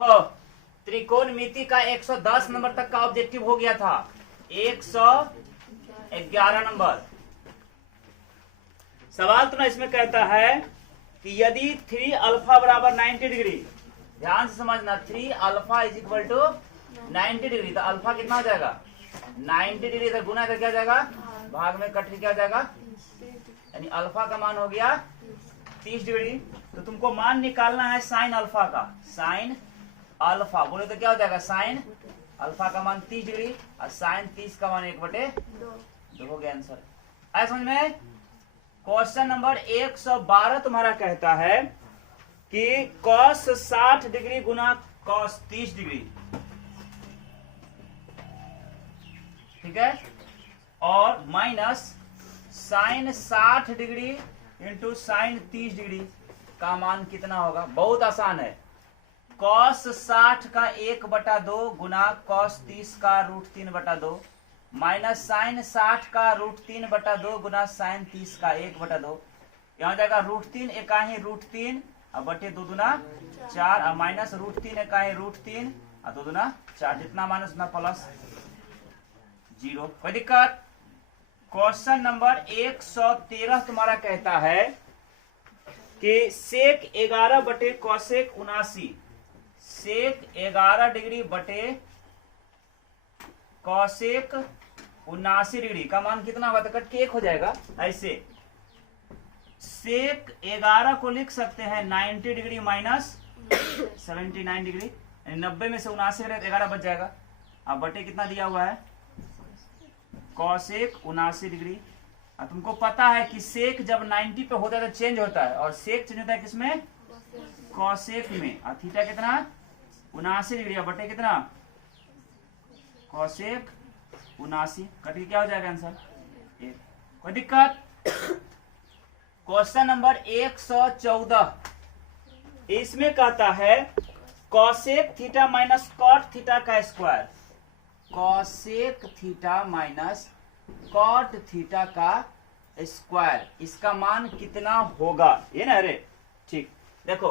हो, त्रिकोणमिति का 110 नंबर तक का ऑब्जेक्टिव हो गया था। 111 नंबर सवाल तुम्हें इसमें कहता है कि यदि 3 अल्फा बराबर 90 डिग्री, ध्यान से समझना, 3 alpha is equal to 90 degree, तो अल्फा कितना हो जाएगा 90 डिग्री, इधर गुना इधर क्या जाएगा भाग में कट क्या जाएगा, यानी अल्फा का मान हो गया 30 डिग्री। तो तुमको मान निकालना है साइन अल्फा का, साइन अल्फा बोले तो क्या हो जाएगा, साइन अल्फा का मान 30 डिग्री और साइन 30 का मान 1/2 हो गया आंसर। आया समझ में। क्वेश्चन नंबर 112 तुम्हारा कहता है कि cos 60 डिग्री गुना cos 30 डिग्री, ठीक है, और minus sine 60 degree into sine 30 degree का मान कितना होगा। बहुत आसान है। cos 60 का 1/2 गुना cos 30 का √3/2 माइनस साइन 60 का √3/2 गुना साइन 30 का 1/2। यहाँ जाएगा √3 इकाई √3 और बटे 2 दूना 4 और माइनस √3 इकाई √3 और 2 दूना 4, जितना माइनस उतना प्लस 0। कोई दिक्कत। क्वेश्चन नंबर 113 तुम्हारा कहता है कि सेक 11 बटे कौसेक 79, सेक 11 डिग्री बटे कौसेक 79 डिग्री का मान कितना होगा, तो कट के 1 हो जाएगा। ऐसे सेक 11 को लिख सकते हैं 90 डिग्री माइनस 79 डिग्री, 90 में से 79 11 बच जाएगा। अब बटे कितना दिया हुआ है कौसेक 79 डिग्री। अब तुमको पता है कि सेक जब 90 पे होता है तो चेंज होता है, और सेक चेंज होता है किसमें, कौसेक में। और थीटा कितना 79 डिग्री, बटे कितना कौसेक 79, कट के क्या हो जाएगा आंसर 1। कोई दिक्कत। क्वेश्चन नंबर 114 इसमें कहता है cosec theta minus cot theta का square, cosec theta minus cot theta का स्क्वायर, इसका मान कितना होगा, ये ना। अरे ठीक, देखो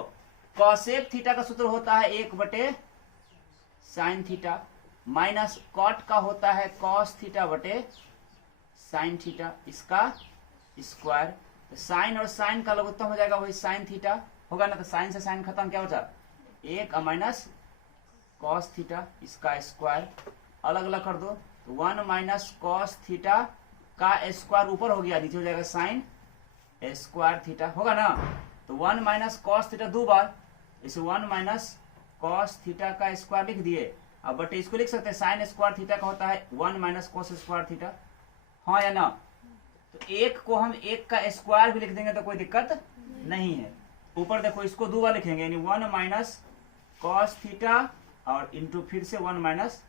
कौसेक थीटा का सूत्र होता है 1/sin थीटा माइनस कॉट का होता है कॉस थीटा बटे साइन थीटा, इसका स्क्वायर। तो साइन और साइन का लघुत्तम हो जाएगा वही साइन थीटा होगा ना, तो साइन से साइन खत्म, क्या हो जाएगा 1 और माइनस कॉस थीटा, इसका स्क्वायर अलग अलग कर दो, तो 1 माइनस कॉस थीटा का स्क्वायर ऊपर हो गया, नीचे हो जाएगा साइन स्क्वायर थीटा होगा ना। तो 1 माइनस कॉस थीटा 2 बार, इसे 1 माइनस कॉस थीटा का स्क्वायर लिख दिए। अब बटे इसको लिख सकते हैं साइन स्क्वायर थीटा का होता है 1 माइनस कॉस स्क्वायर थीटा, हाँ या ना। तो 1 को हम 1 का स्क्वायर भी लिख देंगे तो कोई दिक्कत नहीं है। ऊपर देखो इसको 2 बार लिखेंगे, यानी 1 माइनस कॉस थीटा और इंटू फिर से 1 माइनस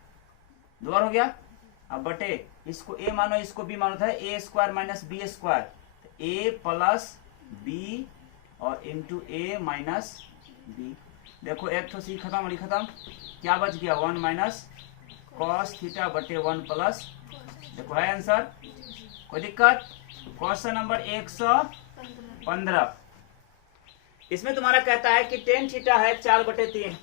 2 बार हो गया। अब बटे इसको a मानो इसको b मानो था, a square minus b square, a plus b और इंटू a माइनस बी। देखो एक तो सी खत्म और खत्म, क्या बच गया 1 माइनस कॉस थीटा बटे 1 प्लस, देखो है आंसर। कोई दिक्कत। क्वेश्चन नंबर 115 इसमें तुम्हारा कहता है कि टेन थीटा है 4/3,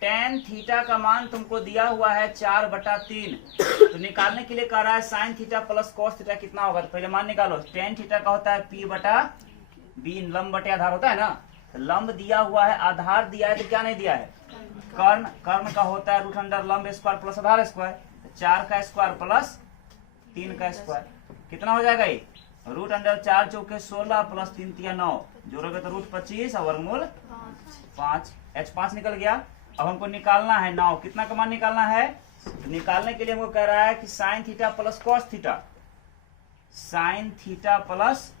टेन थीटा का मान तुमको दिया हुआ है 4/3, तो निकालने के लिए कह रहा है sine theta plus cos theta कितना होगा। तो पहले मान निकालो। टेन थीटा का होता है p/b, लंब बटे आधार होता है ना, तो लंब दिया हुआ है, आधार दिया है, तो क्या नहीं दिया है कर्ण, कर्ण का होता है √अंडर लंब स्क्वायर प्लस आधार स्क्वायर, तो 4 का स्क्वायर प्लस 3 का स्क्वायर कितना हो जाएगा, ये √4 चौके 16 प्लस 3 तिया 9, जोड़ोगे तो √25 और वर्गमूल 5, h5 निकल गया। अब हमको निकालना है 9, कितना का मान निकालना है, तो निकालने के लिए हमको कह रहा है कि sine theta plus cos theta, sine theta plus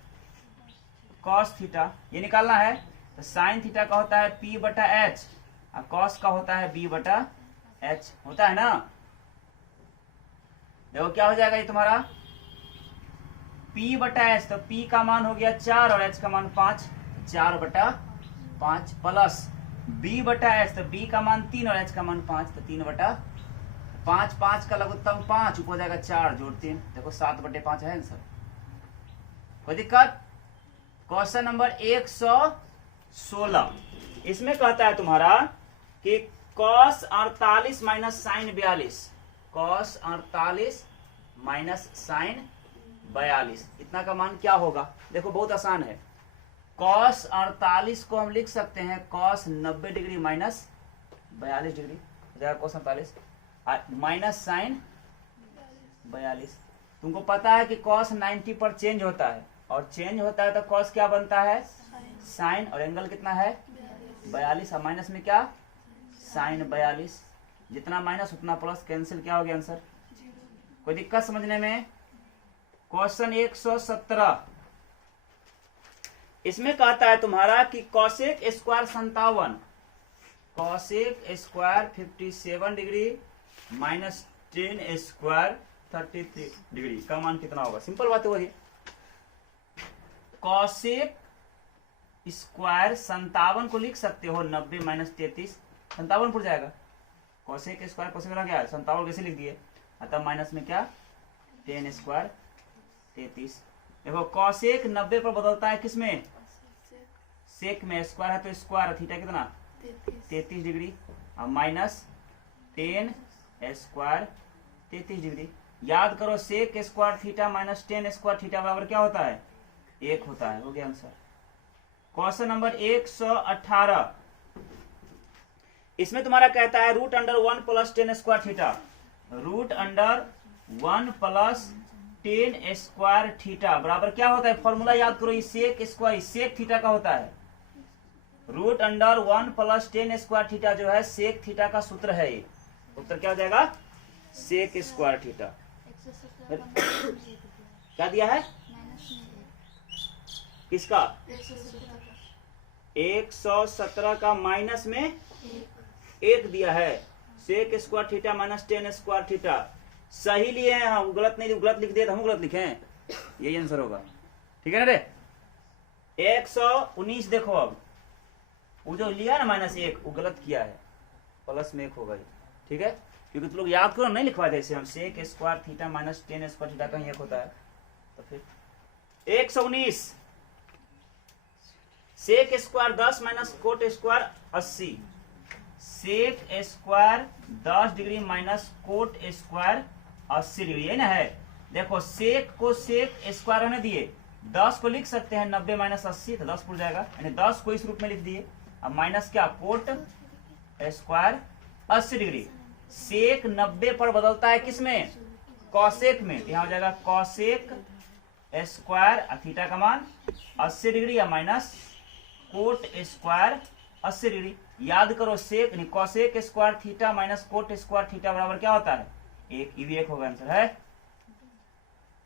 cos theta ये निकालना है। तो साइन थीटा का होता है p/h और कॉस का होता है b/h होता है ना। देखो क्या हो जाएगा ये तुम्हारा p/h, तो p का मान हो गया 4 और h का मान 5, 4/5 प्लस b/h, तो b का मान 3 और h का मान 5, तो 3/5, 5 का लघुत्तम 5 ऊपर हो जाएगा 4 जोड़ 3, देखो 7/5 है आंसर। कोई दिक्कत। क्वेश्चन नंबर 116 इसमें कहता है तुम्हारा कि cos 48 minus sine 42, cos 48 minus sine 42, इतना का मान क्या होगा? देखो बहुत आसान है। cos 48 को हम लिख सकते हैं cos 90 डिग्री माइनस 42 डिग्री हो जाएगा cos 48 माइनस साइन 42। तुमको पता है कि cos 90 पर चेंज होता है, और चेंज होता है तो cos क्या बनता है? साइन, और एंगल कितना है? 42, और माइनस में क्या? साइन 42। जितना माइनस उतना प्लस, कैंसिल, क्या हो गया आंसर? कोई दिक्कत समझने में? क्वेश्चन 117, इसमें कहता है तुम्हारा कि cosec square 57, cosec square 57 degree minus 10 square 33 degree का मान कितना होगा? सिंपल बात है वही। कॉसेक स्क्वायर 57 को लिख सकते हो 90 माइनस 33, 57 पुर जाएगा। कॉसेक स्क्वायर कोसेक क्या है? 57 कैसे लिख दिए? अतः माइनस में क्या? 10 स्क्वायर 33। देखो कॉसेक 90 पर बदलता है किसमें? सेक में। स्क्वायर है तो स्क्वायर, थीटा कितना? 33 डिग्री, और माइनस 10 स्क्वायर 33 डिग्री। याद करो sec square theta minus 10 square theta बराबर क्या होता है? 1 होता है। हो गया आंसर। क्वेश्चन नंबर 118, इसमें तुम्हारा कहता है root under 1 plus 10 square theta, root under 1 plus 10 square theta बराबर क्या होता है? फॉर्मूला याद करो, ये सेक स्क्वायर सेक थीटा का होता है। Root under 1 plus 10 square theta जो है सेक थीटा का सूत्र है। ये उत्तर क्या हो जाएगा? Sec square theta. क्या दिया है? किसका? 117 का माइनस में 1 दिया है। Sec square theta minus 10 square theta सही लिए हैं हम, गलत नहीं, गलत लिख दिए तो हम गलत लिखे, यही आंसर होगा। ठीक है ना रे? 119 देखो, अब वो जो लिया ना माइनस 1 वो गलत किया है, प्लस में 1 होगा। ठीक है, क्योंकि तुम लोग याद करो, नहीं लिखवा जैसे हम sec square theta minus 10 square theta कहीं 1 होता है तो फिर 119 sec square 10 minus cot square 80, sec square 10 degree minus cot square 80 degree, है ना? है। देखो सेक को सेक स्क्वायर रहने दिए, 10 को लिख सकते हैं 90 माइनस 80 तो 10 पुर जाएगा, यानी 10 को इस रूप में लिख दिए। अब माइनस क्या? Coat square 80 degree. सेक 90 पर बदलता है किसमें? कॉसेक में। यहाँ हो जाएगा कॉसेक स्क्वायर थीटा का मान 80 डिग्री या माइनस कोट स्क्वायर 80 डिग्री। याद करो सेक नहीं, cosec square theta minus cot square theta बराबर क्या होता है? 1। ये भी 1 होगा आंसर है।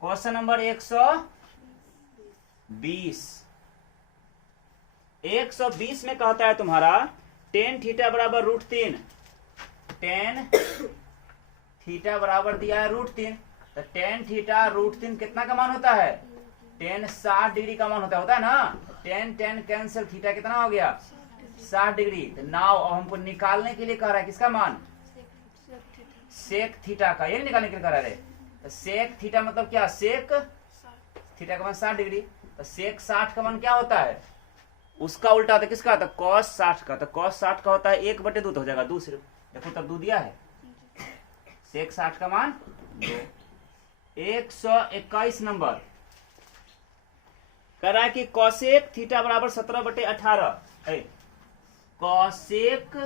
क्वेश्चन नंबर 120 में कहता है तुम्हारा टेन थीटा बराबर रूट 3, टेन थीटा बराबर दिया है रूट 3, तो टेन थीटा रूट 3 कितना का मान होता है? टेन 60 डिग्री का मान होता है ना? टेन कैंसिल, थीटा कितना हो गया? 60 डिग्री। तो नाउ अब हमको निकालने के लिए कह रहा है किसका मान? सेक थीटा का। ये निकालने के लिए कह रहा है। तो सेक थीटा मतलब क्या? सेक थीटा का मान 60 डिग्री, तो सेक 60 का मान क्या होता है? उसका उल्टा होता है किसका? तो कॉस 60 का। तो कॉस 60 का होता है 1/2 तो हो जाएगा 2 सिर्फ। देखो तब 2 दिया है। सेक 60 का मान 2। 121 नंबर कह रहा है कि कॉसेक थीटा बराबर 17/18, कॉसेक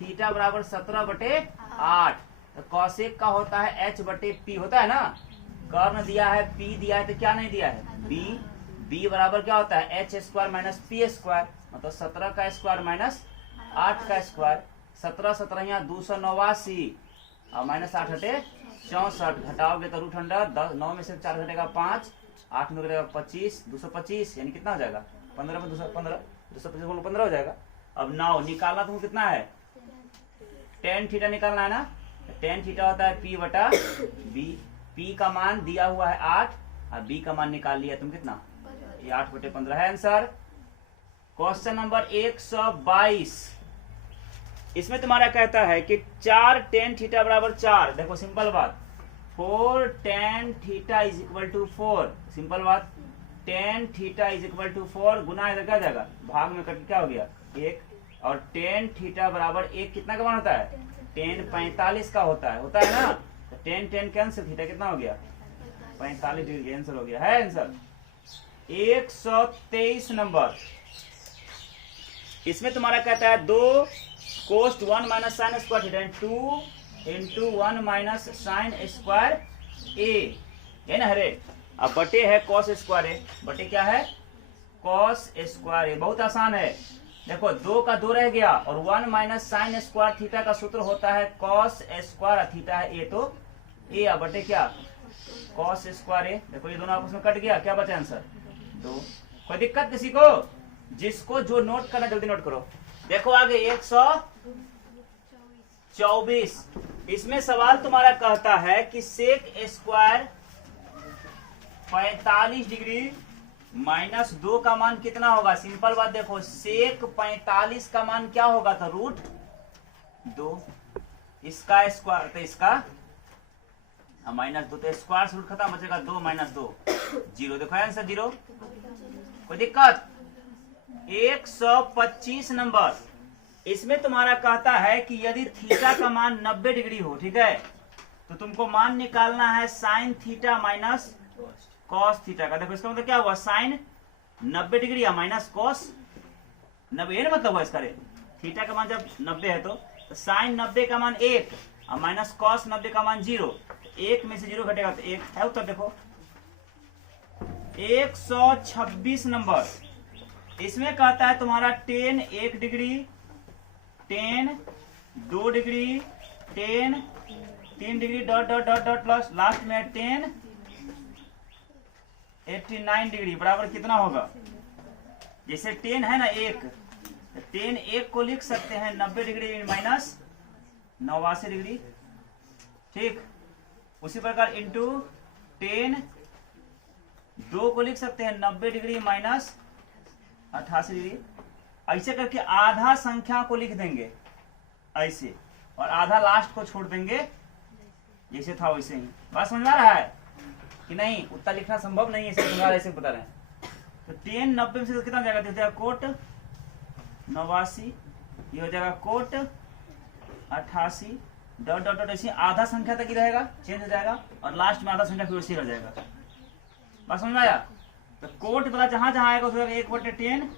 थीटा बराबर 17/8। तो कॉसेक का होता है h/p होता है ना? कर्ण दिया है, p दिया है, तो क्या नहीं दिया है? b बराबर क्या होता है? h square minus p square, मतलब 17 का स्क्वायर माइनस 8 का स्क्वायर। 17 17 यहाँ 289 और माइनस 8 हटे 64, घटाओगे तो रूट अंडर 9 में से 4 घटेगा 5, 8 में घटेगा 25, 225 यानी कितना हो जाएगा? 15 में 215, 225 15 हो जाएगा। अब नाउ निकालना तुमको कितना है? टेन थीटा निकालना है ना? टेन थीटा होता है p/b। p का मान दिया हुआ है 8 और b का मान निकाल लिया तुम कितना? ये 8/15 है आंसर। क्वेश्चन नंबर 122, इसमें तुम्हारा कहता है कि 4 टेन थीटा बराबर 4। देखो सिंपल बात, 4 tan theta is equal to 4। Simple बात, tan theta is equal to 4 गुना इधर क्या जाएगा? भाग में करके क्या हो गया? 1 और टेन थीटा बराबर एक कितना का मान होता है? टेन 45 का होता है ना। तो टेन टेन कैंसिल, थीटा कितना हो गया? 45 डिग्री आंसर हो गया है। Answer 123 number. इसमें तुम्हारा कहता है 2 cos 1 minus sine square theta 2 into 1 minus sine square A, है ना हरे। अब बटे है कॉस स्क्वायर ए, बटे क्या है? कॉस स्क्वायर ए। बहुत आसान है, देखो 2 का 2 रह गया और 1 माइनस साइन स्क्वायर थीटा का सूत्र होता है कॉस स्क्वायर, थीटा है ए तो ए, अब बटे क्या? कॉस स्क्वायर ए। देखो ये दोनों आपस में कट गया, क्या बचा आंसर? 2। कोई दिक्कत किसी को? जिसको जो नोट करना जल्दी नोट करो। देखो आगे 124। इसमें सवाल तुम्हारा कहता है कि सेक स्क्वायर 45 डिग्री माइनस 2 का मान कितना होगा? सिंपल बात, देखो सेक 45 का मान क्या होगा? तो √2। इसका स्क्वायर तो इसका माइनस 2, तो स्क्वायर से रूट खत्म, बचेगा 2 माइनस 2 0। देखो आंसर 0। कोई दिक्कत? 125 नंबर। इसमें तुम्हारा कहता है कि यदि थीटा का मान 90 डिग्री हो, ठीक है, तो तुमको मान निकालना है sine theta minus cos theta का। देखो इसका मतलब क्या हुआ? साइन 90 डिग्री या माइनस कॉस 90, ये मतलब हुआ इसका। थीटा का मान जब 90 है तो साइन 90 का मान 1 और माइनस कॉस 90 का मान 0। 1 में से 0 घटेगा तो 1 है उत्तर। देखो 126 नंबर। इसमें कहता है तुम्हारा ten 1 degree, ten 2 degree, ten 3 degree dot dot dot dot plus last में टेन 89 डिग्री बराबर कितना होगा? जैसे टेन है ना 1, तो टेन 1 को लिख सकते हैं 90 डिग्री माइनस 89 डिग्री, ठीक। उसी प्रकार इंटू टेन 2 को लिख सकते हैं 90 डिग्री माइनस 88 डिग्री। ऐसे करके आधा संख्या को लिख देंगे ऐसे, और आधा लास्ट को छोड़ देंगे जैसे था वैसे ही। बात समझ में आ रहा है कि नहीं? उतना लिखना संभव नहीं है, ऐसे बता रहे हैं। तो 10 90 में से कितना जाएगा? हो जाएगा कोट 89, ये हो जाएगा कोट 88 डॉट डॉट डॉट, ऐसे आधा संख्या तक ही रहेगा, चेंज हो जाएगा, और लास्ट में आधा संख्या फिर वैसे रह जाएगा। बात समझ में आया? तो कोट वाला जहां जहां आएगा उसका 1/10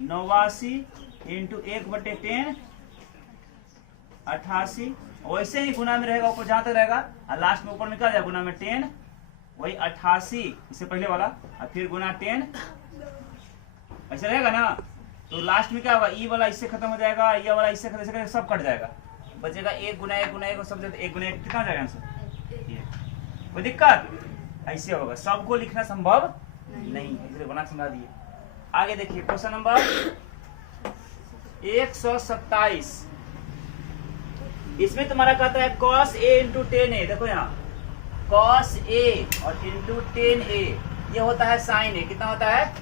89 इंटू 1/10 88, वैसे ही गुना में रहेगा, ऊपर जहां तक रहेगा, और लास्ट में ऊपर में क्या जाएगा? गुना में 10, वही 88 इससे पहले वाला, और फिर गुना 10 ऐसे रहेगा ना। तो लास्ट में क्या होगा? ई वाला इससे खत्म हो जाएगा, ये वाला इससे खत्म, इससे सब कट जाएगा, बचेगा 1 गुना 1 गुना 1, सब 1 गुना 1 कितना हो जाएगा आंसर? कोई दिक्कत? ऐसे होगा, सबको लिखना संभव नहीं है, इसलिए बना समझा दिए। आगे देखिए क्वेश्चन नंबर 127। इसमें तुम्हारा कहता है cos a इंटू 10a। देखो यहाँ cos a और इंटू 10a, ये होता है sin a। कितना होता है?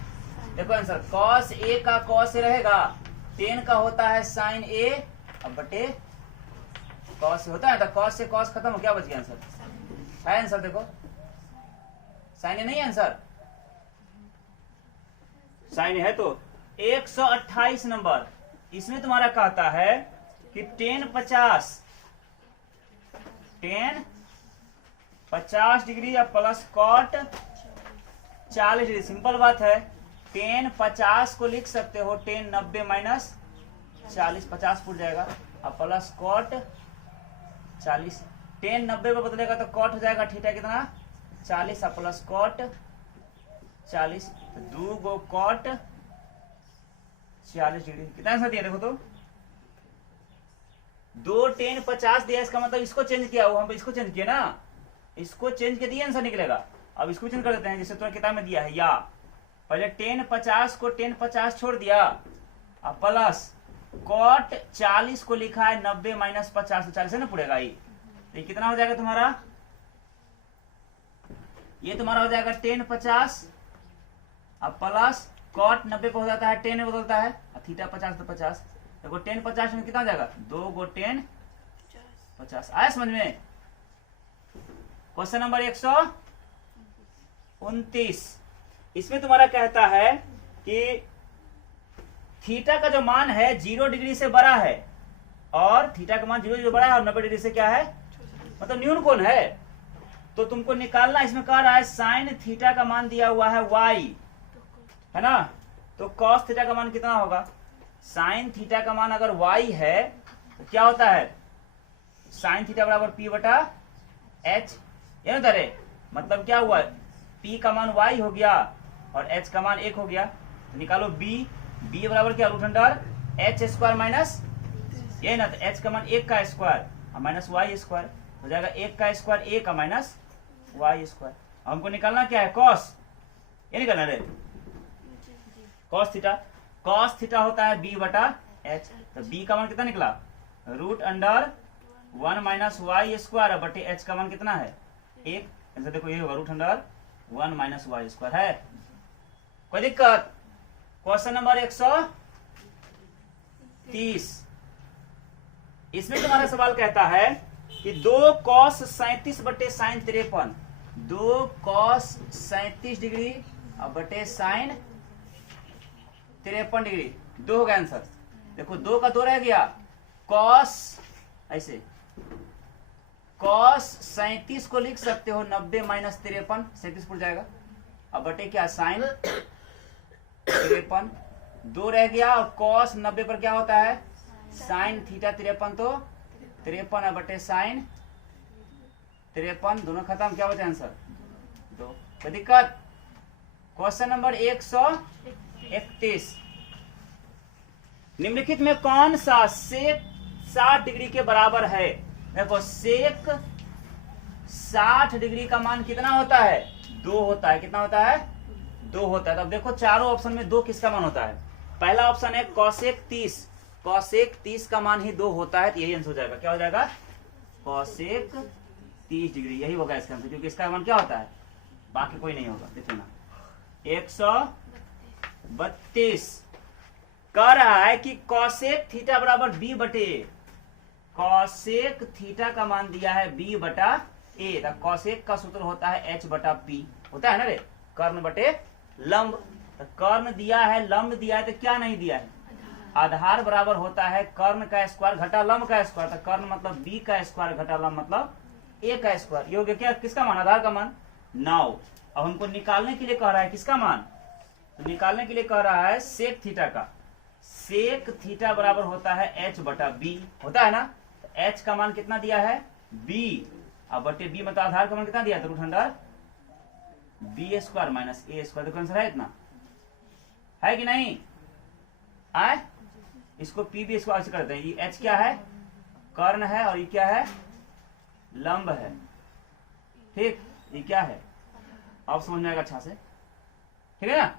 देखो आंसर cos a का cos a रहेगा, 10 का होता है sin a, अब बटे cos होता है, तो cos से cos खत्म हो, क्या बच गया आंसर? है आंसर? देखो sin a नहीं है आंसर, sin a है। तो 128 नंबर। इसमें तुम्हारा कहता है कि 10 50 डिग्री या प्लस कॉट 40 डिग्री। सिंपल बात है, 10 50 को लिख सकते हो 10 90 माइनस 40, 50 फुट जाएगा, और प्लस कॉट 40। 10 90 में बदलेगा तो कॉट हो जाएगा थीटा कितना? 40, और प्लस कॉट 40, तो 2 गो कॉट 40 डिग्री। कितना आंसर दिया? देखो तो 2 10 50 दिया, इसका मतलब इसको चेंज किया, वो हम इसको चेंज किया ना, इसको चेंज के दिए आंसर निकलेगा। अब इसको चेंज कर देते हैं, जैसे तुम्हारी किताब में दिया है, या पहले 10 50 को 10 50 छोड़ दिया, और प्लस कॉट 40 को लिखा है 90 माइनस 50, 40 है ना पड़ेगा ये कितना हो जाएगा तुम्हारा? ये तुम्हारा हो जाएगा 10 50, अब प्लस कॉट 90 पे हो जाता है 10 में बदलता है, और थीटा 50 तो 50। देखो 10 50 में कितना हो जाएगा? 2 गो 10 50। आया समझ में? Question number 129। इसमें तुम्हारा कहता है कि थीटा का जो मान है 0 डिग्री से बड़ा है, और थीटा का मान 0 डिग्री बड़ा है और 90 डिग्री से क्या है, मतलब न्यून कोण है। तो तुमको निकालना, इसमें कह रहा है साइन थीटा का मान दिया हुआ है y, है ना। तो कॉस थीटा का मान कितना होगा, साइन थीटा का मान अगर y है तो क्या होता है, साइन थीटा बराबर p बटा h, ये ना रे, मतलब क्या हुआ, p का मान y हो गया और h का मान 1 हो गया। तो निकालो b बराबर क्या, root under h square minus, ये ना, तो h का मान 1 का स्क्वायर और माइनस y स्क्वायर हो जाएगा, 1 का स्क्वायर 1 का माइनस y स्क्वायर। हमको निकालना क्या है, कॉस, ये निकालना रे, कॉस थीटा। कॉस थीटा होता है b बटा h, तो b का मान कितना निकला, root under 1 minus y square बटे h का मान कितना है 1, ऐसे देखो ये होगा root under 1 minus y square है। कोई दिक्कत। क्वेश्चन नंबर 130, इसमें तुम्हारा सवाल कहता है कि 2 कॉस 37 बटे साइन 53, 2 कॉस 37 डिग्री बटे साइन 53 डिग्री, 2 होगा आंसर। देखो 2 का 2 रह गया, कॉस ऐसे, कॉस 37 को लिख सकते हो 90 माइनस 53, 37 पुर जाएगा, अब बटे क्या साइन 53, 2 रह गया, और कॉस 90 पर क्या होता है साइन थीटा 53, तो 53 बटे साइन 53, दोनों खत्म, क्या बचा आंसर 2। कोई दिक्कत। क्वेश्चन नंबर 131, निम्नलिखित में कौन सा सेक 60 डिग्री के बराबर है। देखो सेक 60 डिग्री का मान कितना होता है, 2 होता है, कितना होता है 2 होता है। तो अब देखो चारों ऑप्शन में 2 किसका मान होता है, पहला ऑप्शन है कॉसेक 30, कॉसेक 30 का मान ही 2 होता है, तो यही आंसर हो जाएगा, क्या हो जाएगा कॉसेक 30 डिग्री, यही होगा इसका आंसर, क्योंकि इसका मान क्या होता है, बाकी कोई नहीं होगा। देखो ना 132 कह रहा है कि कॉसेक थीटा बराबर b बटे, कॉसेक थीटा का मान दिया है b बटा a, तो कॉसेक का सूत्र होता है h बटा p, होता है ना रे, कर्ण बटे लंब। तो कर्ण दिया है, लंब दिया है, तो क्या नहीं दिया है, आधार बराबर होता है कर्ण का स्क्वायर घटा लंब का स्क्वायर, तो कर्ण मतलब b का स्क्वायर घटा लंब मतलब a का स्क्वायर, ये हो गया क्या, किसका मान, आधार का मान 9। अब हमको निकालने के लिए कह रहा है किसका मान, तो निकालने के लिए कह रहा है सेक थीटा का, सेक थीटा बराबर होता है h बटा b, होता है ना, तो h का मान कितना दिया है b, अब बटे b मतलब आधार का मान कितना दिया, तो root under b square minus a square, तो आंसर है इतना, है कि नहीं, आए इसको p b स्क्वायर से करते हैं, ये h क्या है कर्ण है और ये क्या है लंब है, ठीक, ये क्या है, अब समझ में आएगा अच्छा से, ठीक है ना।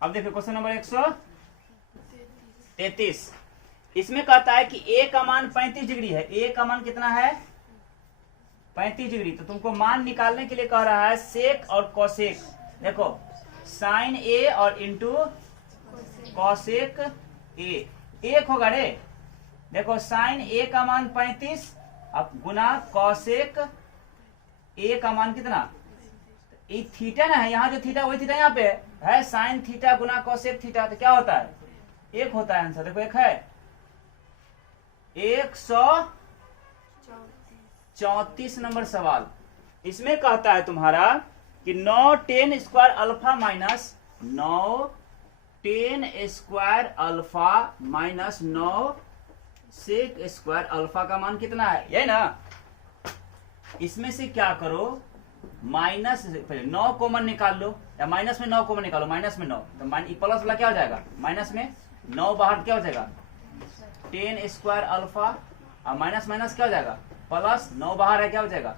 अब देखिए क्वेश्चन नंबर 133, इसमें कहता है कि a का मान 35 डिग्री है, a का मान कितना है 35 डिग्री, तो तुमको मान निकालने के लिए कह रहा है सेक और कॉसेक। देखो साइन a और इंटू कॉसेक a, एक होगा रे, देखो साइन a का मान 35 अब गुना कॉसेक a का मान कितना, ये थीटा ना है, यहाँ जो थीटा वही थीटा यहाँ पे है, साइन थीटा गुना कॉसेक थीटा, तो क्या होता है 1 होता है आंसर। देखो 1 है, 134 नंबर सवाल, इसमें कहता है तुम्हारा कि 9 10 square alpha minus 9 10 square alpha minus 9 sec square alpha का मान कितना है, यही ना। इसमें से क्या करो, माइनस 9 कॉमन निकाल लो, या माइनस में 9 कॉमन निकालो, माइनस में 9, तो प्लस वाला क्या हो जाएगा, माइनस में 9 बाहर क्या हो जाएगा 10 स्क्वायर अल्फा, और माइनस माइनस क्या हो जाएगा प्लस, 9 बाहर है क्या हो जाएगा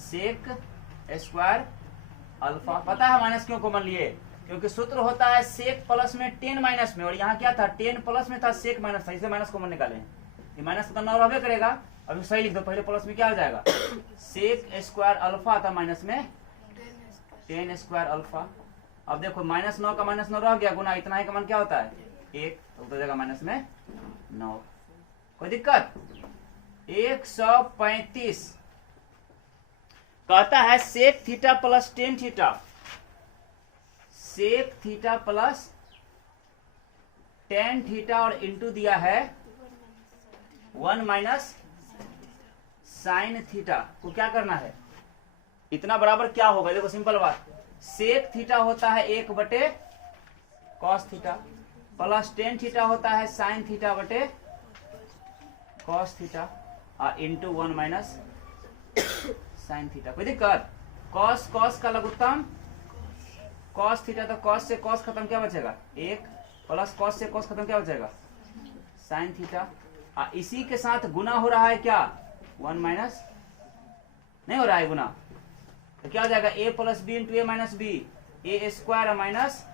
सेक स्क्वायर अल्फा। पता है माइनस क्यों कॉमन लिए, क्योंकि सूत्र होता है सेक प्लस में 10 माइनस में, और यहाँ क्या था 10 प्लस में था सेक माइनस था, इसे माइनस कॉमन निकाले, ये माइनस तो 9 रहबे करेगा, अभी सही लिख दो, पहले प्लस में क्या हो जाएगा सेक स्क्वायर अल्फा था, माइनस में 10 स्क्वायर अल्फा। अब देखो माइनस 9 का माइनस 9 रह गया, गुना इतना ही का मान क्या होता है 1, तो उतर जाएगा माइनस में 9। कोई दिक्कत। 135 कहता है sec theta plus tan theta, sec theta plus tan theta और इंटू दिया है 1 माइनस साइन थीटा को क्या करना है, इतना बराबर क्या होगा। देखो सिंपल बात, सेक थीटा होता है 1 बटे cos theta plus tan theta होता है साइन थीटा बटे कॉस थीटा और इंटू 1 माइनस साइन थीटा। कोई दिक्कत? कॉस कॉस का लघुत्तम कॉस थीटा, तो कॉस से कॉस खत्म क्या बचेगा 1 प्लस कॉस से कॉस खत्म क्या बचेगा साइन थीटा। और इसी के साथ गुना हो रहा है क्या 1 माइनस, नहीं हो रहा है गुना, तो क्या हो जाएगा a plus b into a minus b, a square minus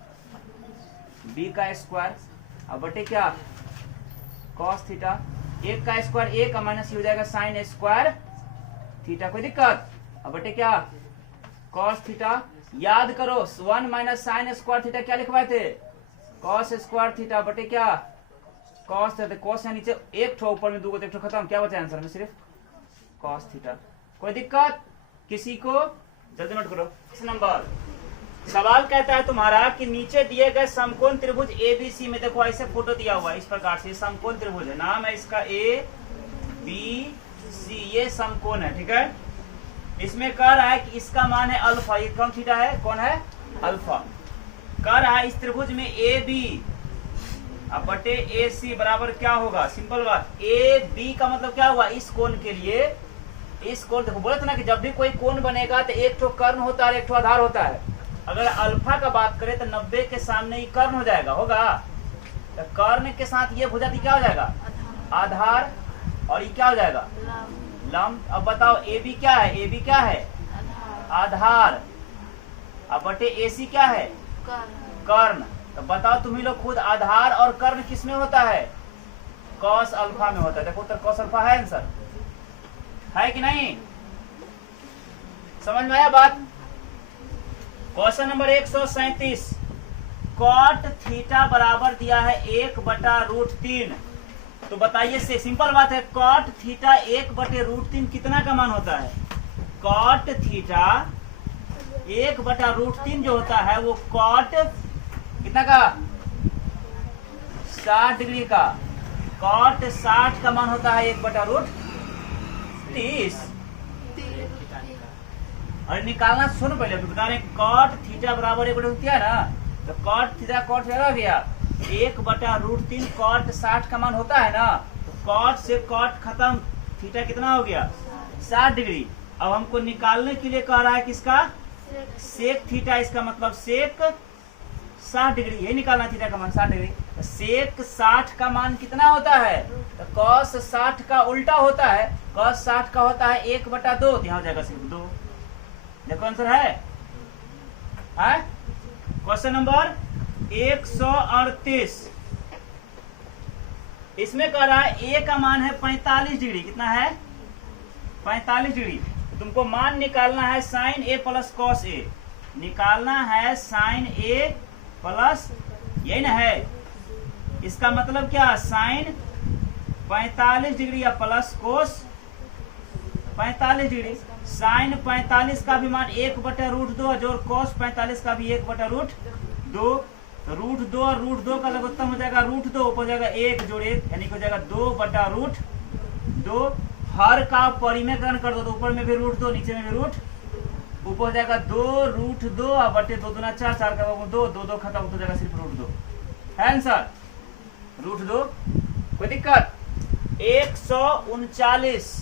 b का स्क्वायर अब बटे क्या कॉस थीटा, 1 का स्क्वायर 1 का माइनस हो जाएगा साइन स्क्वायर थीटा। कोई दिक्कत? अब बटे क्या कॉस थीटा। याद करो 1 माइनस साइन स्क्वायर थीटा क्या लिखवाए थे कॉस स्क्वायर थीटा बटे क्या कॉस थीटा। कॉस है नीचे एक ठो, ऊपर में 2 को, एक ठो खत्म, क्या बचा आंसर में सिर्फ कॉस थीटा। कोई दिक्कत किसी को? जल्दी नोट करो। इस नंबर सवाल कहता है तुम्हारा कि नीचे दिए गए समकोण त्रिभुज एबीसी में, देखो ऐसे फोटो दिया हुआ है इस प्रकार से, समकोण त्रिभुज है, नाम है इसका ए बी सी, ये समकोण है, ठीक है। इसमें कह रहा है कि इसका मान है अल्फा, ये कौन थीटा है, कौन है अल्फा। कह रहा है इस त्रिभुज में ए बी अब बटे ए सी बराबर क्या होगा, सिंपल बात, ए बी का मतलब क्या हुआ इस कोण के लिए, इस कोण, देखो बोले थे ना कि जब भी कोई कोण बनेगा तो एक ठो कर्ण होता है, एक ठो आधार होता है। अगर अल्फा का बात करें तो 90 के सामने ही कर्ण हो जाएगा, होगा, तो कर्ण के साथ ये भुजा क्या हो जाएगा आधार, और ये क्या हो जाएगा लंब। अब बताओ ए बी क्या है, ए बी क्या है आधार, अब बटे ए सी क्या है कर्ण। तो बताओ तुम्ही लोग खुद, आधार और कर्ण किस में होता है कॉस अल्फा में होता है। देखो उत्तर कॉस अल्फा है आंसर, है कि नहीं, समझ में आया बात। क्वेश्चन नंबर 137, कॉट थीटा बराबर दिया है 1/√3। तो बताइए से सिंपल बात है, कॉट थीटा 1/√3 कितना का मान होता है, कॉट थीटा 1/√3 जो होता है वो कॉट कितना का 60 डिग्री का, कॉट 60 का मान होता है 1/30। और निकालना सुन पहले बता रहे, कॉट थीटा बराबर 1/√3 है ना, तो कॉट थीटा हो गया 1/√3, कॉट 60 का मान होता है ना, तो कॉट से कॉट खत्म, थीटा कितना हो गया 60 डिग्री। अब हमको निकालने के लिए कह रहा है किसका सेक थीटा, इसका मतलब सेक 60 डिग्री, यही निकालना थीटा का मान 60 डिग्री। तो सेक 60 का मान कितना होता है, तो कॉस 60 का उल्टा होता है, कॉस 60 का होता है 1/2, तो यहाँ हो जाएगा सिर्फ 2। देखो आंसर है क्वेश्चन नंबर 138। इसमें कह रहा है ए का मान है 45 डिग्री, कितना है 45 डिग्री। तुमको मान निकालना है sign A plus cos A, निकालना है साइन ए प्लस, यही ना है, इसका मतलब क्या साइन 45 डिग्री या प्लस कोस 45 डिग्री। साइन 45 का भी मान 1/√2 जोड़ कोस 45 का भी 1/√2, √2 और √2 का लघुत्तम हो जाएगा √2, ऊपर हो जाएगा 1 जोड़ 1 यानी हो जाएगा 2/√2। हर का परिमेयकरण कर दो तो ऊपर में भी √2 नीचे में भी ऊपर हो जाएगा 2√2 और बटे 2 दूना 4, 4 का 2, 2 खत्म हो जाएगा सिर्फ √2 है आंसर √2। कोई दिक्कत? 139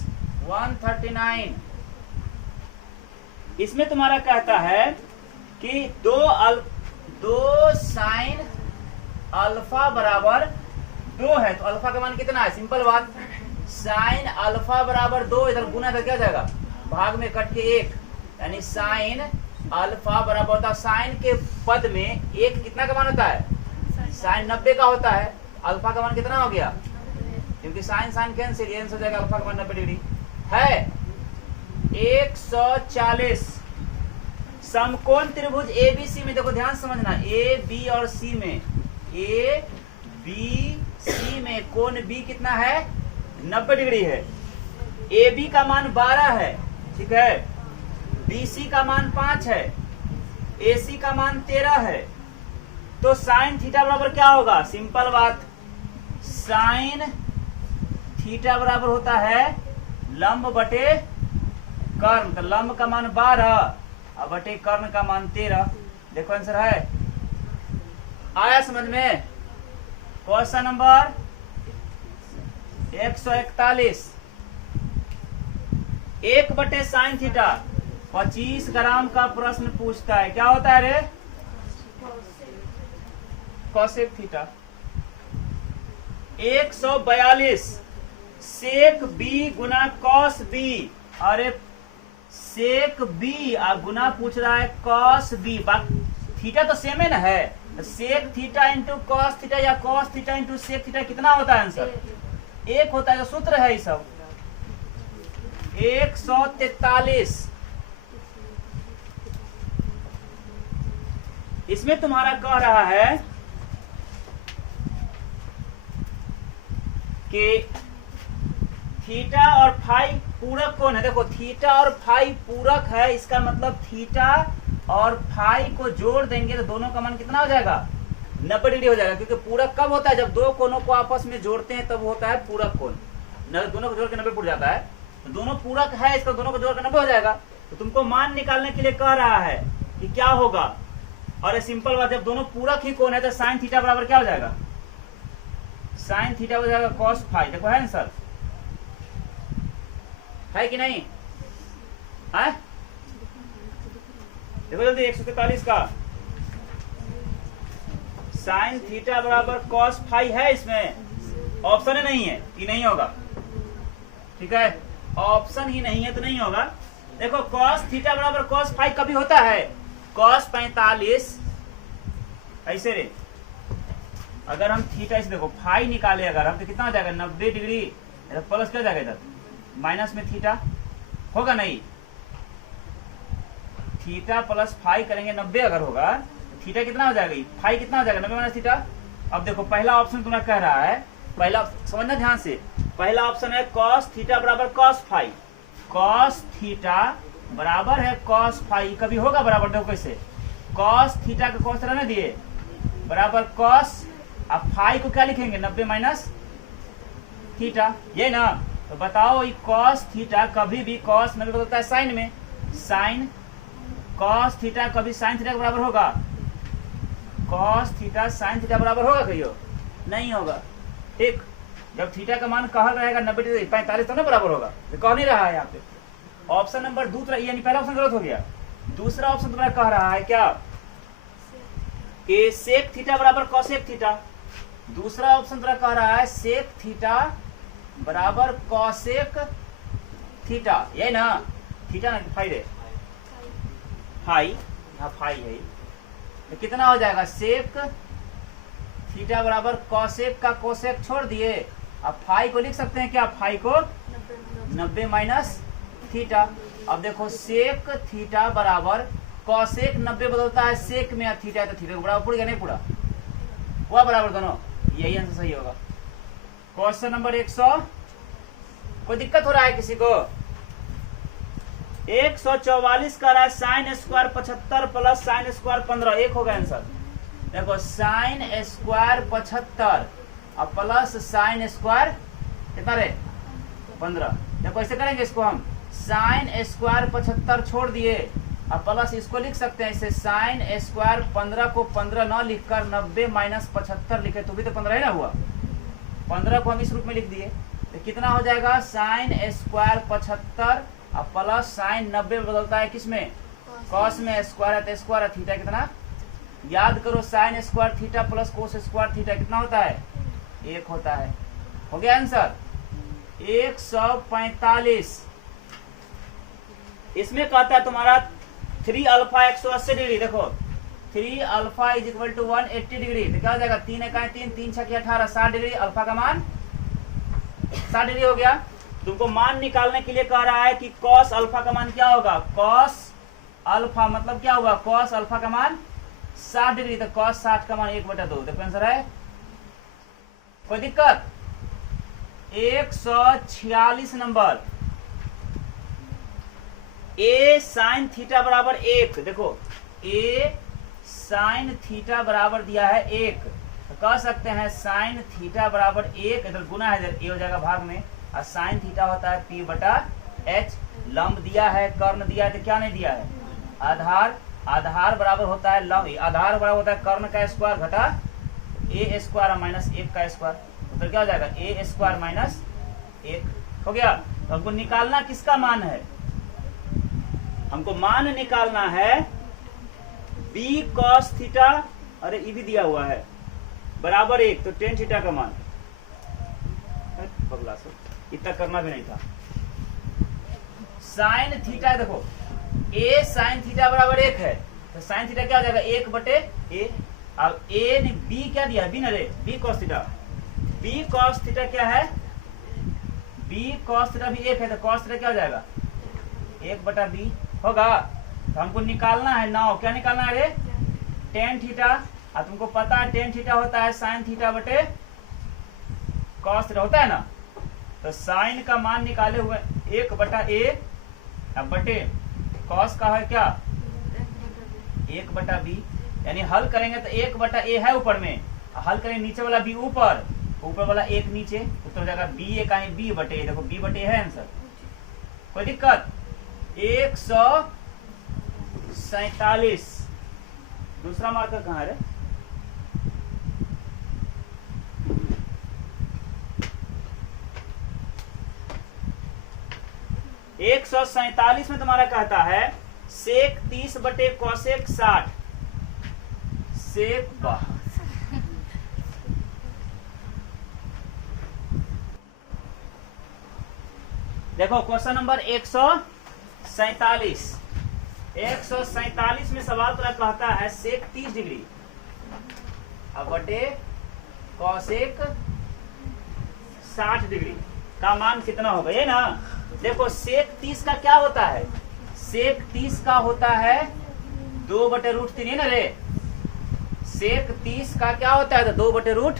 इसमें तुम्हारा कहता है कि 2 साइन अल्फा बराबर 2 है, तो अल्फा का मान कितना है, सिंपल बात, साइन अल्फा बराबर 2, इधर गुना करके क्या जाएगा भाग में कट के 1, यानी साइन अल्फा बराबर होता है, साइन के पद में 1 कितना का मान होता है साइन 90 का होता है, अल्फा का मान कितना हो गया, क्योंकि साइन साइन कैंसिल, ये आंसर हो जाएगा अल्फा का मान 90 डिग्री है। 140 समकोण त्रिभुज एबीसी में, देखो ध्यान समझना, ए बी और सी में, ए बी सी में कोण बी कितना है 90 डिग्री है, ए बी का मान 12 है, ठीक है, BC का मान 5 है, AC का मान 13 है, तो साइन थीटा बराबर क्या होगा? सिंपल बात, साइन थीटा बराबर होता है लंब बटे कर्ण। तो लंब का मान 12 और बटे कर्ण का मान 13। देखो आंसर है, आया समझ में? क्वेश्चन नंबर 141, 1 बटे साइन थीटा 25 ग्राम का प्रश्न पूछता है। क्या होता है रे? Cosec theta. 142 सेक बी गुना कॉस बी। अरे सेक बी गुना पूछ रहा है कॉस बी, थीटा तो सेम है ना है। Sec theta into cos theta या cos theta into sec theta कितना होता है आंसर? 1 होता है। तो सूत्र है ये सब। 143 इसमें तुम्हारा कह रहा है कि थीटा और फाई पूरक कौन है? देखो थीटा और फाई पूरक है, इसका मतलब थीटा और फाई को जोड़ देंगे तो दोनों का मान कितना हो जाएगा? 90 डिग्री हो जाएगा। क्योंकि पूरक कब होता है? जब दो कोनों को आपस में जोड़ते हैं तब होता है पूरक कोण। दोनों को जोड़ के 90 पूर जाता है, तो दोनों पूरक है, इसका दोनों को जोड़ के 90 हो जाएगा। तो तुमको मान निकालने के लिए कह रहा है कि क्या होगा। और ये सिंपल बात, जब दोनों पूरक ही कोण है तो साइन थीटा बराबर क्या हो जाएगा? साइन थीटा हो जाएगा कॉस फाई। देखो है आंसर, है कि नहीं है? देखो जल्दी 143 का साइन थीटा बराबर कॉस फाई है। इसमें ऑप्शन ही नहीं है कि नहीं होगा। ठीक है, ऑप्शन ही नहीं है तो नहीं होगा। देखो कॉस थीटा बराबर कॉस फाई कभी होता है? कॉस 45 ऐसे रे, अगर हम थीटा इसे देखो फाई निकाले अगर हम तो कितना हो जाएगा? 90 डिग्री। प्लस क्या जाएगा इधर? माइनस में थीटा होगा नहीं? थीटा प्लस फाई करेंगे 90 अगर होगा, थीटा कितना हो जाएगा? फाई कितना हो जाएगा? 90 माइनस थीटा। अब देखो पहला ऑप्शन तुम्हारा कह रहा है, पहला समझना ध्यान से, पहला ऑप्शन है कॉस थीटा बराबर कॉस फाई। कॉस थीटा बराबर है कॉस फाई, कभी होगा बराबर? देखो कैसे, कॉस थीटा का कॉस रहने दिए बराबर कॉस, अब फाई को क्या लिखेंगे? 90 माइनस थीटा, ये ना। तो बताओ ये कॉस थीटा कभी भी कॉस 90 बदलता है साइन में, साइन कॉस थीटा कभी साइन थीटा के बराबर होगा? कॉस थीटा साइन थीटा बराबर होगा? कहियो नहीं होगा। ठीक, जब थीटा का मान कहा रहेगा 90 डिग्री 45 तो ना बराबर होगा, तो कह नहीं रहा है यहाँ पे। ऑप्शन नंबर दूसरा, यानी पहला ऑप्शन गलत हो गया। दूसरा ऑप्शन तुम्हारा कह रहा है क्या कि सेक थीटा बराबर कॉसेक थीटा। दूसरा ऑप्शन तुम्हारा कह रहा है सेक थीटा बराबर कॉसेक थीटा, ये ना? थीटा ना फाई रे, फाई, हाँ फाई है। तो कितना हो जाएगा? सेक थीटा बराबर कॉसेक का कोसेक छोड़ दिए, अब फाई को लिख सकते हैं क्या? फाई को 90 माइनस थीटा। अब देखो सेक थीटा बराबर कॉसेक 90 बदलता है सेक में, थीटा है तो थीटा को बराबर पूरा नहीं पूरा हुआ बराबर दोनों, यही आंसर सही होगा। क्वेश्चन नंबर 100, कोई दिक्कत हो रहा है किसी को? 144 का रहा है sine square 75 plus sine square 15, एक होगा आंसर। देखो साइन स्क्वायर 75 और प्लस साइन स्क्वायर कितना रे? 15। देखो ऐसे करेंगे इसको हम, साइन स्क्वायर 75 छोड़ दिए और प्लस इसको लिख सकते हैं इसे साइन स्क्वायर 15 को 15 न लिखकर 90 माइनस 75 लिखे तो भी तो 15 ही ना हुआ। 15 को हम इस रूप में लिख दिए तो कितना हो जाएगा? साइन स्क्वायर 75 और प्लस साइन 90 बदलता है किसमें? कॉस में। स्क्वायर है तो स्क्वायर है, थीटा कितना? याद करो sign square theta plus cos square theta कितना होता है? 1 होता है। हो गया आंसर 145। इसमें कहता है तुम्हारा 3 अल्फा 180 डिग्री। देखो 3 alpha is equal to 180 degree, तो क्या हो जाएगा? 3 इकाई 3, 3 छक्के 18, 60 डिग्री। अल्फा का मान 60 डिग्री हो गया। तुमको मान निकालने के लिए कह रहा है कि कॉस अल्फा का मान क्या होगा? कॉस अल्फा मतलब क्या होगा? कॉस अल्फा का मान 60 डिग्री, तो कॉस 60 का मान 1/2। देखो आंसर है। कोई दिक्कत? 146 नंबर, ए साइन थीटा बराबर 1, देखो ए साइन थीटा बराबर दिया है 1, तो कह सकते हैं साइन थीटा बराबर 1, इधर गुना है, इधर ए हो जाएगा भाग में, और साइन थीटा होता है P बटा H। लंब दिया है, कर्ण दिया है, तो क्या नहीं दिया है, आधार। आधार बराबर होता है लंब, आधार बराबर होता है कर्ण का स्क्वायर घटा ए स्क्वायर माइनस 1 का स्क्वायर, तो क्या हो जाएगा ए स्क्वायर माइनस 1 हो गया। तो हमको निकालना किसका मान है, हमको मान निकालना है बी कॉस थीटा, अरे ये भी दिया हुआ है, बराबर 1, तो टेन थीटा का मान, बगला सो इतना करना भी नहीं था। साइन थीटा देखो ए साइन थीटा बराबर 1 है, तो साइन थीटा क्या हो जाएगा 1 बटे ए। अब ए ने बी क्या दिया है, बी ना रे, b cos theta, b cos theta क्या है, बी कॉस थीटा भी 1 है, तो कॉस थीटा क्या हो जाएगा 1 बटा बी होगा। तो हमको निकालना है नाउ, क्या निकालना है रे, टेन थीटा। अब तुमको पता है टेन थीटा होता है साइन थीटा बटे कॉस थीटा होता है ना, तो साइन का मान निकाले हुए 1 बटा ए, अब बटे कॉस का है क्या 1 बटा बी, यानी हल करेंगे तो 1 बटा ए है ऊपर में, हल करेंगे नीचे वाला बी ऊपर, ऊपर वाला 1 नीचे, उत्तर हो जाएगा बी ए का बी बटे, देखो बी बटे है आंसर, कोई दिक्कत। 147, दूसरा मार्कर कहाँ है, 147 में तुम्हारा कहता है सेक 30 बटे कौसेक 60, सेक देखो क्वेश्चन नंबर 147 में सवाल तुरा कहता है सेक 30 डिग्री अब बटे कौसेक 60 डिग्री का मान कितना होगा, ये ना। देखो सेक 30 का क्या होता है, सेक 30 का होता है 2 बटे रूट 3, है ना रे, सेक 30 का क्या होता है, तो 2 बटे रूट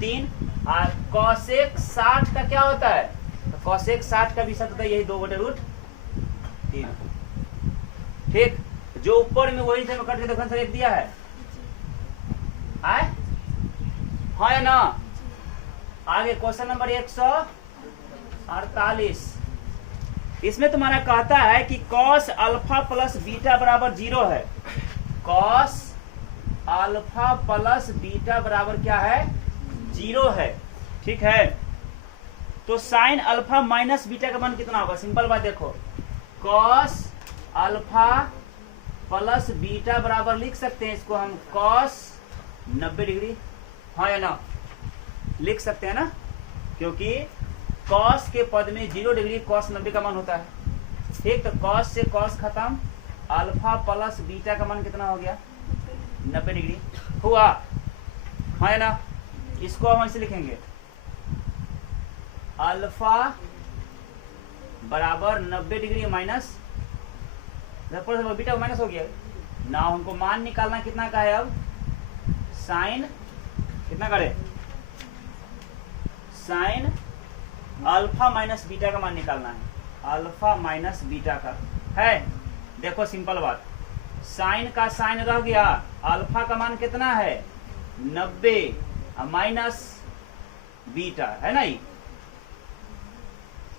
3, और कौसेक 60 का क्या होता है, तो कौसेक 60 का भी सकता है यही 2 बटे रूट 3, ठीक। जो ऊपर में वही से कट के देखो आंसर 1 दिया है, हाँ या ना। आगे क्वेश्चन नंबर 148, इसमें तुम्हारा कहता है कि कॉस अल्फा प्लस बीटा बराबर 0 है, कॉस अल्फा प्लस बीटा बराबर क्या है 0 है, ठीक है। तो साइन अल्फा माइनस बीटा का मान कितना होगा, सिंपल बात देखो, कॉस अल्फा प्लस बीटा बराबर लिख सकते हैं इसको हम कॉस 90 डिग्री, हाँ या ना, लिख सकते हैं ना, क्योंकि कॉस के पद में 0 डिग्री कॉस 90 का मान होता है, ठीक। तो कॉस से कॉस खत्म, अल्फा प्लस बीटा का मान कितना हो गया 90 डिग्री हुआ, हाँ या ना। इसको हम ऐसे लिखेंगे अल्फा बराबर 90 डिग्री माइनस बीटा माइनस हो गया ना। हमको मान निकालना कितना का है, अब साइन कितना करे, साइन अल्फा माइनस बीटा का मान निकालना है, अल्फा माइनस बीटा का है। देखो सिंपल बात, साइन का साइन रह गया, अल्फा का मान कितना है 90 माइनस बीटा है ना, ये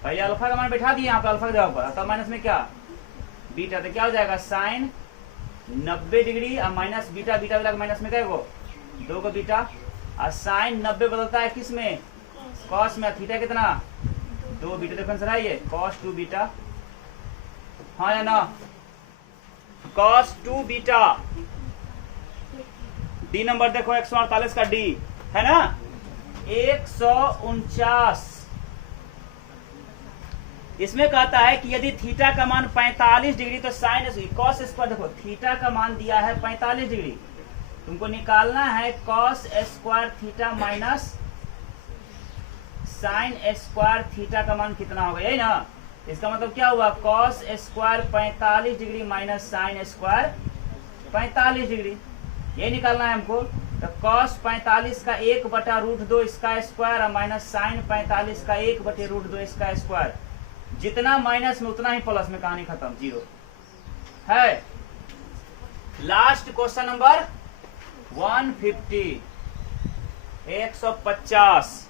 पहले अल्फा का मान बैठा दिए यहाँ पे अल्फा के जगह पर, तब माइनस में क्या बीटा, तो क्या हो जाएगा साइन 90 डिग्री और minus beta, beta beta minus में क्या हो 2 को बीटा, और साइन 90 बदलता है किस में कॉस में, थीटा कितना 2 बीटा, देखो आंसर है ये कॉस 2 बीटा, हाँ या ना, कॉस 2 बीटा। डी नंबर देखो 148 का डी है ना। 149 इसमें कहता है कि यदि थीटा का मान 45 डिग्री तो साइन कॉस स्क्वायर, देखो थीटा का मान दिया है 45 डिग्री, तुमको निकालना है cos square theta minus sine square theta का मान कितना होगा, यही ना। इसका मतलब क्या हुआ cos square 45 degree minus sine square 45 degree, ये निकालना है हमको। तो कॉस 45 का 1 बटा रूट 2 इसका स्क्वायर और माइनस साइन 45 का 1 बटे रूट 2 इसका स्क्वायर जितना माइनस में उतना ही प्लस में, कहानी खत्म, 0 है। लास्ट क्वेश्चन नंबर 150, 150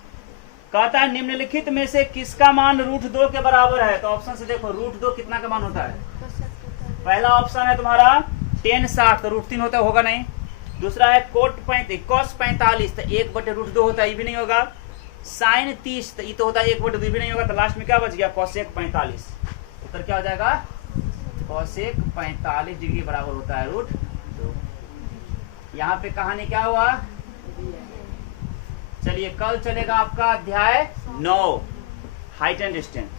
कहता है निम्नलिखित में से किसका मान √2 के बराबर है। तो ऑप्शन से देखो √2 कितना का मान होता है। पहला ऑप्शन है तुम्हारा tan 60, तो √3 होता होगा नहीं। दूसरा है cos 45, तो 1/√2 होता है, ये भी नहीं होगा। sin 30, तो ये तो होता है 1/2, भी नहीं होगा। तो लास्ट में क्या बच गया, cosec 45। उत्तर क्या हो जाएगा, cosec 45 डिग्री बराबर होता है √2। यहाँ पे कहानी क्या हुआ। चलिए कल चलेगा आपका अध्याय 9, हाइट एंड डिस्टेंस।